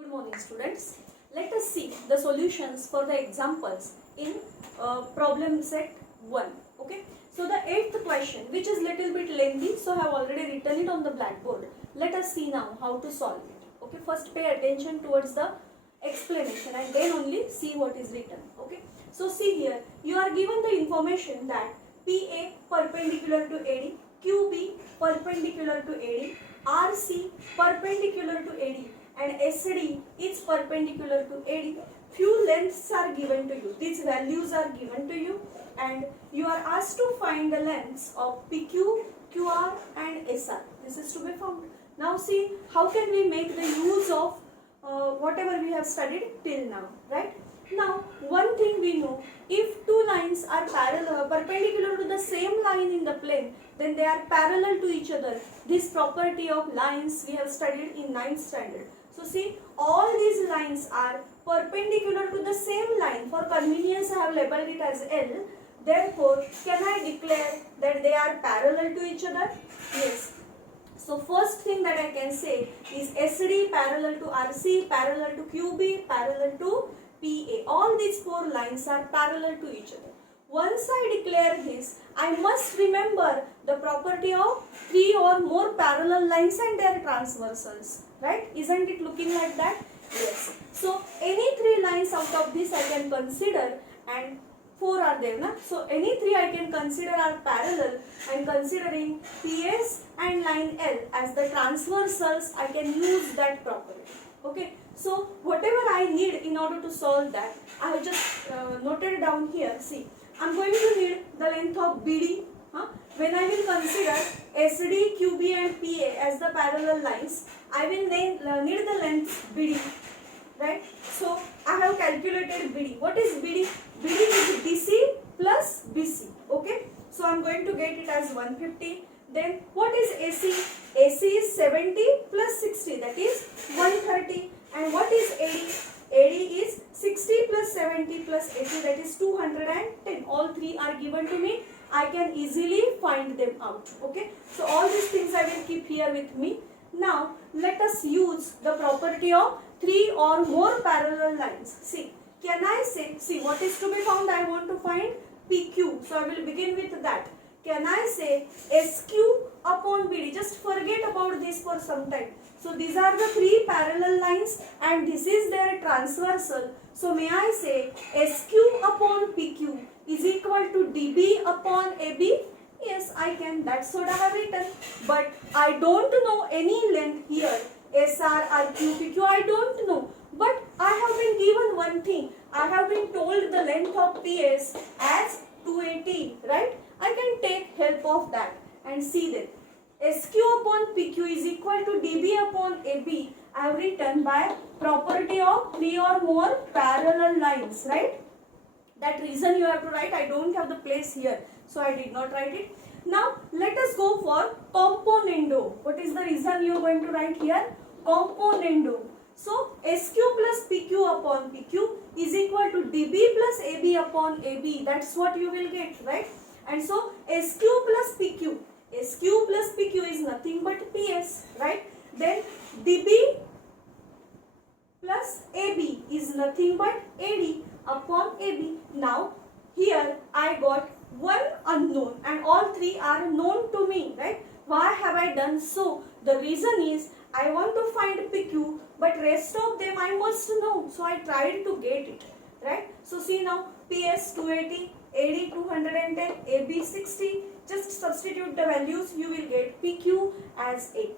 Good morning, students. Let us see the solutions for the examples in problem set 1. Okay. So the 8th question, which is little bit lengthy, so I have already written it on the blackboard. Let us see now how to solve it. Okay. First pay attention towards the explanation and then only see what is written. Okay. So see here, you are given the information that PA perpendicular to AD, QB perpendicular to AD, RC perpendicular to AD and SD is perpendicular to AD. Few lengths are given to you. These values are given to you and you are asked to find the lengths of PQ, QR and SR. This is to be found. Now see how can we make the use of whatever we have studied till now, right? Now one thing we know, if two lines are perpendicular to the same line in the plane, then they are parallel to each other. This property of lines we have studied in 9th standard. So see, all these lines are perpendicular to the same line. For convenience I have labeled it as L. Therefore, can I declare that they are parallel to each other? Yes. So first thing that I can say is SD parallel to RC, parallel to QB, parallel to PA. All these four lines are parallel to each other. Once I declare this, I must remember the property of three or more parallel lines and their transversals. Right? Isn't it looking like that? Yes. So any three lines out of this I can consider, and four are there. Na? So any three I can consider are parallel, and considering PS and line L as the transversals, I can use that property. Okay. So whatever I need in order to solve that, I have just noted down here. See, I am going to need the length of BD. When I will consider SD, QB and PA as the parallel lines, I will need the length BD. Right? So I have calculated BD. What is BD? BD is DC plus BC. Okay? So I am going to get it as 150. Then what is AC? AC is 70 plus 60, that is 130. And what is AD? AD is 60 plus 70 plus 80, that is 210. All three are given to me. I can easily find them out. Okay. So all these things I will keep here with me. Now let us use the property of three or more parallel lines. See, can I say, see what is to be found? I want to find PQ. So I will begin with that. Can I say SQ upon BD? Just forget about this for some time. So these are the three parallel lines and this is their transversal. So may I say SQ upon PQ is equal to DB upon AB? Yes, I can. That's what I have written. But I don't know any length here. SR, RQ, PQ, I don't know. But I have been given one thing. I have been told the length of PS as 280, right? I can take help of that and see that. SQ upon PQ is equal to DB upon AB. I have written by property of three or more parallel lines, right? That reason you have to write. I don't have the place here, so I did not write it. Now let us go for componendo. What is the reason you are going to write here? Componendo. So SQ plus PQ upon PQ is equal to DB plus AB upon AB. That's what you will get, right? And so SQ plus PQ. SQ plus PQ is nothing but PS, right? Then DB plus AB is nothing but AD upon AB. Now here I got one unknown and all three are known to me, right? Why have I done so? The reason is I want to find PQ, but rest of them I must know. So I tried to get it, right? So see now, PS 280, AD 210, AB 60. Just substitute the values, you will get PQ as 80,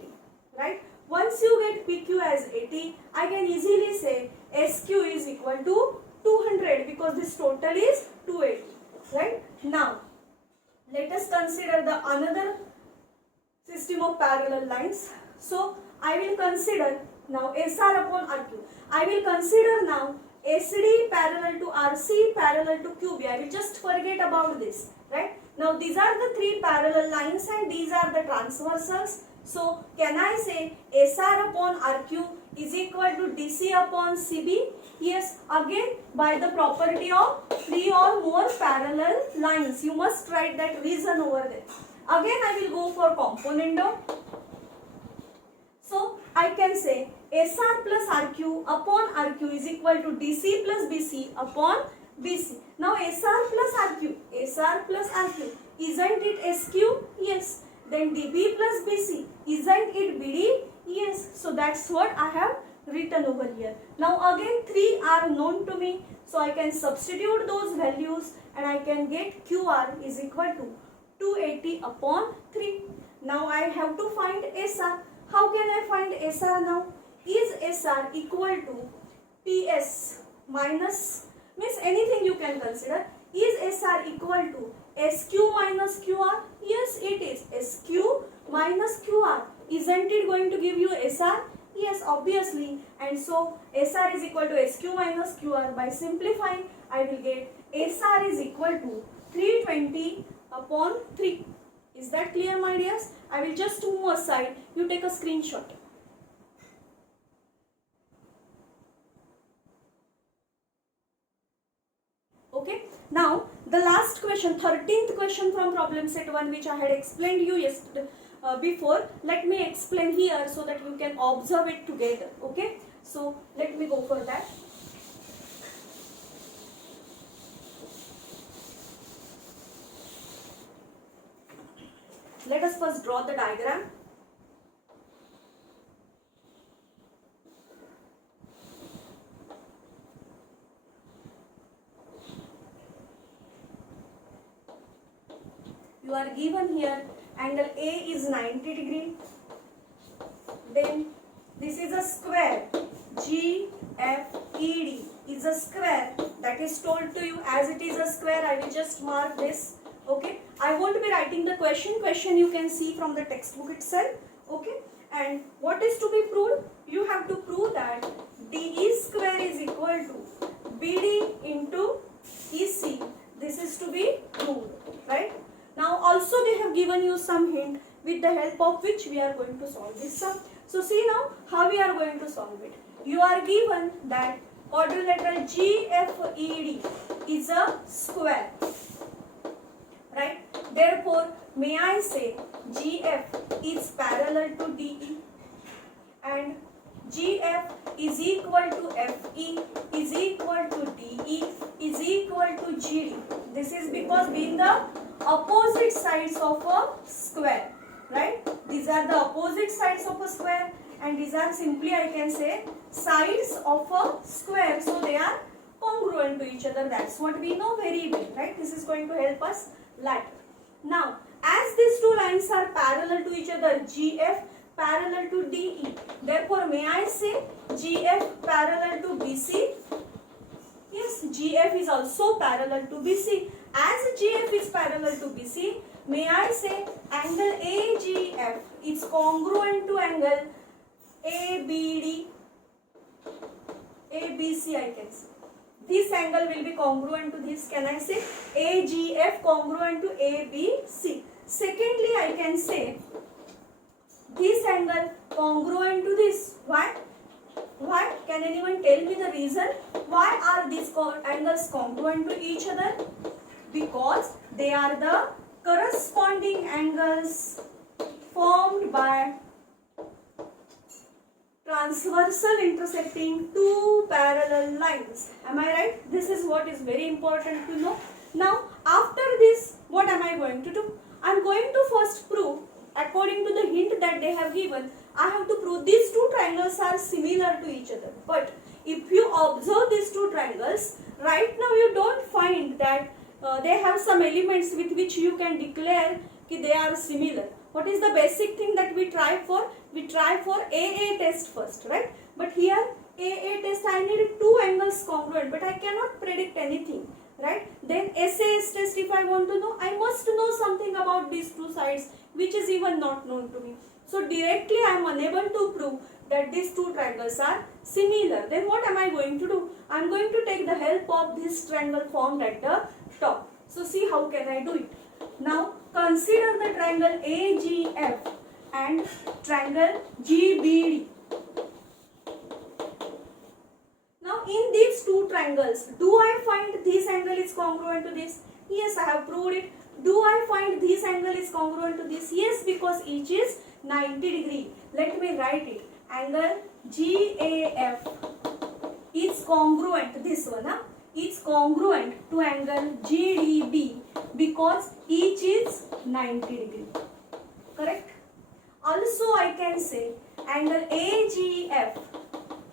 right? Once you get PQ as 80, I can easily say SQ is equal to 200 because this total is 280, right? Now, let us consider the another system of parallel lines. So, I will consider now SR upon RQ. I will consider now SD parallel to RC parallel to QB. I will just forget about this, right? Now, these are the three parallel lines and these are the transversals. So, can I say SR upon RQ is equal to DC upon CB? Yes, again by the property of three or more parallel lines. You must write that reason over there. Again I will go for componendo. So I can say SR plus RQ upon RQ is equal to DC plus BC upon BC. Now SR plus RQ, isn't it SQ? Yes. Then DB plus BC, isn't it BD? Yes. So that's what I have written over here. Now again 3 are known to me, so I can substitute those values and I can get QR is equal to 280 upon 3. Now I have to find SR. How can I find SR now? Is SR equal to PS minus, means anything you can consider. Is SR equal to SQ minus QR? Yes, it is. SQ minus QR. Isn't it going to give you SR? Yes, obviously. And so SR is equal to SQ minus QR. By simplifying, I will get SR is equal to 320 upon 3. Is that clear, my dears? I will just move aside. You take a screenshot. Okay. Now the last question, 13th question from problem set 1, which I had explained you yesterday before. Let me explain here so that you can observe it together. Okay. So let me go for that. Let us first draw the diagram. You are given here angle A is 90 degree. Then this is a square. GFED is a square. That is told to you. As it is a square, I will just mark this. Okay. I won't be writing the question. Question you can see from the textbook itself. Okay. And what is to be proved? You have to prove that DE square is equal to BD into EC. This is to be proved. Right. Now also they have given you some hint with the help of which we are going to solve this sum. So see now how we are going to solve it. You are given that quadrilateral GFED is a square. Right? Therefore, may I say GF is parallel to DE and GF is equal to FE is equal to DE is equal to GD. This is because being the opposite sides of a square. Right? These are the opposite sides of a square and these are simply, I can say, sides of a square. So they are congruent to each other. That's what we know very well. Right? This is going to help us later. Now, as these two lines are parallel to each other, GF parallel to DE, therefore may I say GF parallel to BC? Yes, GF is also parallel to BC. As GF is parallel to BC, may I say angle AGF is congruent to angle ABD, ABC I can say. This angle will be congruent to this. Can I say AGF congruent to ABC? Secondly, I can say this angle congruent to this. Why? Why? Can anyone tell me the reason? Why are these angles congruent to each other? Because they are the corresponding angles formed by transversal intersecting two parallel lines. Am I right? This is what is very important to know. Now, after this, what am I going to do? I am going to first prove, according to the hint that they have given, I have to prove these two triangles are similar to each other. But if you observe these two triangles, right now you don't find that they have some elements with which you can declare that they are similar. What is the basic thing that we try for? We try for AA test first, right? But here AA test I need two angles congruent, but I cannot predict anything, right? Then SAS test, if I want to know, I must know something about these two sides which is even not known to me. So directly I am unable to prove that these two triangles are similar. Then what am I going to do? I am going to take the help of this triangle formed at the top. So see how can I do it. Now consider the triangle AGF and triangle GBD. Now in these two triangles, do I find this angle is congruent to this? Yes, I have proved it. Do I find this angle is congruent to this? Yes, because each is 90 degree. Let me write it. Angle GAF is congruent, this one, is congruent to angle GDB because each is 90 degree. Correct? Also I can say angle AGF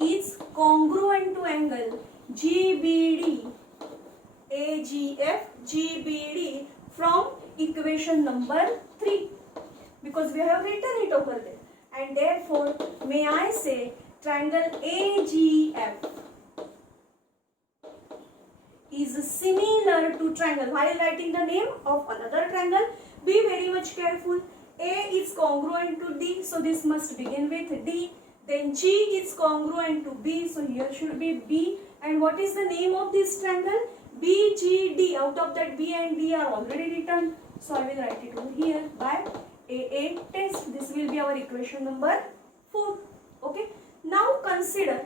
is congruent to angle GBD. AGF, GBD from equation number 3 because we have written it over there, and therefore may I say triangle AGF is similar to triangle. While writing the name of another triangle, be very much careful. A is congruent to D, so this must begin with D. Then G is congruent to B, so here should be B. And what is the name of this triangle? BGD. Out of that, B and D are already written, so I will write it over here by AA test. This will be our equation number 4. Okay. Now consider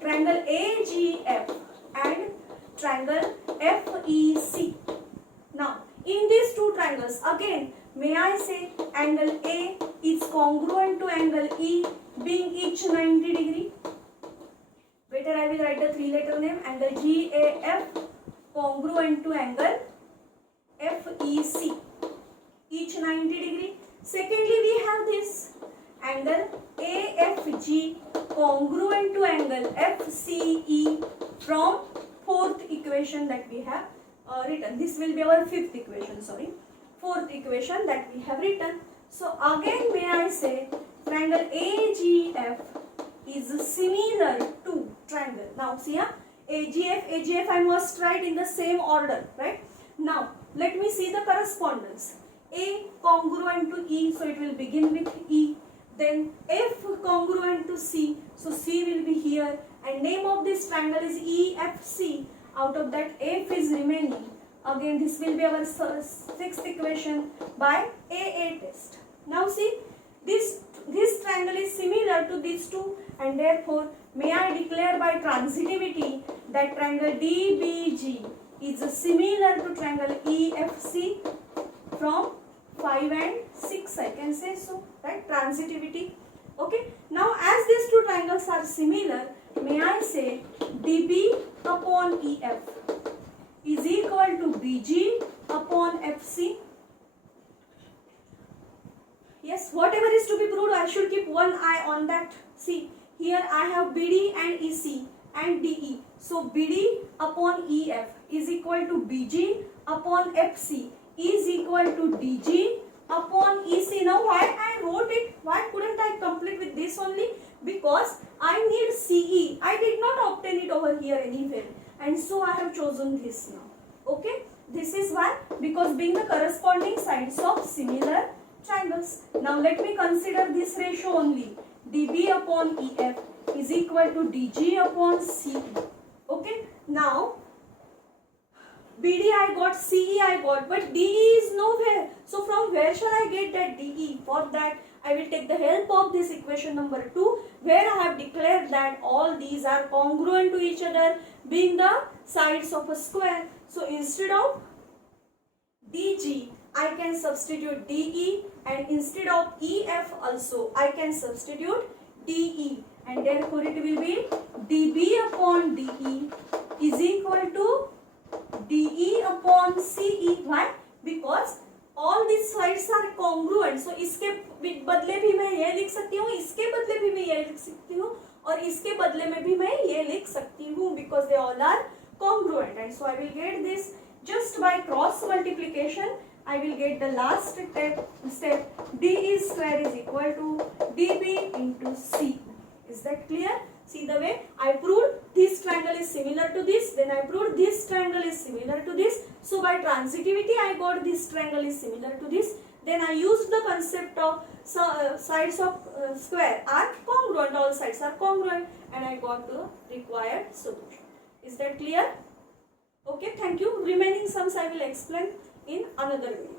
triangle AGF and triangle FEC. Now in these two triangles, again may I say angle A is congruent to angle E being each 90 degree. Better I will write the 3-letter name, angle GAF congruent to angle FEC each 90 degree. Secondly, we have this angle AFG congruent to angle FCE from 4th equation that we have written. This will be our 5th equation, 4th equation that we have written. So again may I say triangle AGF is similar to triangle. Now see here, AGF I must write in the same order, right? Now let me see the correspondence. A congruent to E, so it will begin with E. Then F congruent to C, so C will be here, and name of this triangle is EFC. Out of that, F is remaining. Again this will be our 6th equation by AA test. Now see, this triangle is similar to these two, and therefore may I declare by transitivity that triangle DBG is similar to triangle EFC from 5 and 6, I can say so, right? Transitivity. Okay. Now as these two triangles are similar, may I say DB upon EF is equal to BG upon FC. Yes, whatever is to be proved, I should keep one eye on that. See, here I have BD and EC and DE. So BD upon EF is equal to BG upon FC is equal to DG upon EC. Now why I wrote it? Why couldn't I complete with this only? Because I need CE. I did not obtain it over here anywhere, and so I have chosen this now. Okay. This is why, because being the corresponding sides of similar triangles. Now let me consider this ratio only. DB upon EF is equal to DG upon CE. Okay. Now BD I got, CE I got, but DE is nowhere. So from where shall I get that DE? For that I will take the help of this equation number 2, where I have declared that all these are congruent to each other, being the sides of a square. So instead of DG I can substitute DE, and instead of EF also I can substitute DE, and therefore it will be DB upon DE is equal to DE upon CE. Why? Because all these sides are congruent. So इसके बदले भी मैं ये लिख सकती हूँ, इसके बदले भी मैं ये लिख सकती हूँ, और इसके बदले में भी मैं ये लिख सकती हूँ, because they all are congruent. And so I will get this just by cross multiplication. I will get the last step DE square is equal to DB into C. Is that clear? See the way I proved this triangle is similar to this, then I proved this triangle is similar to this. So by transitivity I got this triangle is similar to this. Then I used the concept of sides of square are congruent, all sides are congruent, and I got the required solution. Is that clear? Okay, thank you. Remaining sums I will explain in another video.